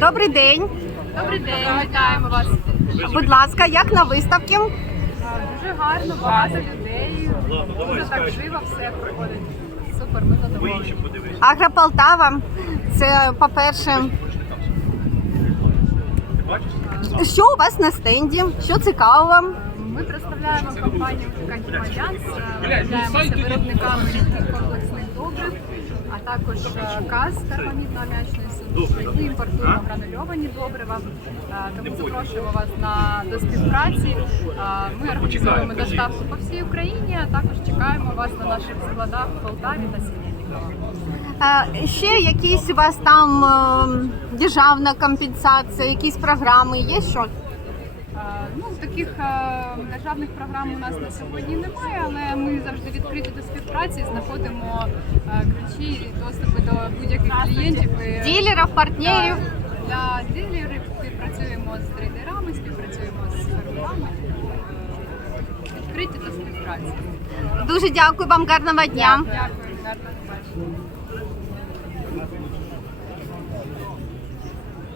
Добрий день. Добрий день, вітаємо вас. Будь ласка, як на виставці? Дуже гарно, багато людей. Дуже так живо все проходить. Супер, ми задоволені. Агра Полтава. Це, по-перше, що у вас на стенді? Що цікаво вам? Ми представляємо компанію Кахім являємося виробниками рідких комплексних а також е, каз карбамідно-аміачної суміші. Ми імпортуємо гранульовані добрива, е, тому запрошуємо вас на до співпраці. Е, Ми організовуємо доставку по всій Україні, а також чекаємо вас на наших складах в Полтаві та. Е, Ще якісь у вас там е, державна компенсація, якісь програми є що? Е, Ну, таких е, державних програм у нас на сьогодні немає, але ми завжди відкриті до співпраці, знаходимо е, ключі і доступи до будь-яких клієнтів. Ділерів, партнерів? Для дилерів співпрацюємо з трейдерами, співпрацюємо з фермерами. Відкриті до співпраці. Дуже дякую вам, гарного дня. Дякую, гарного побачення.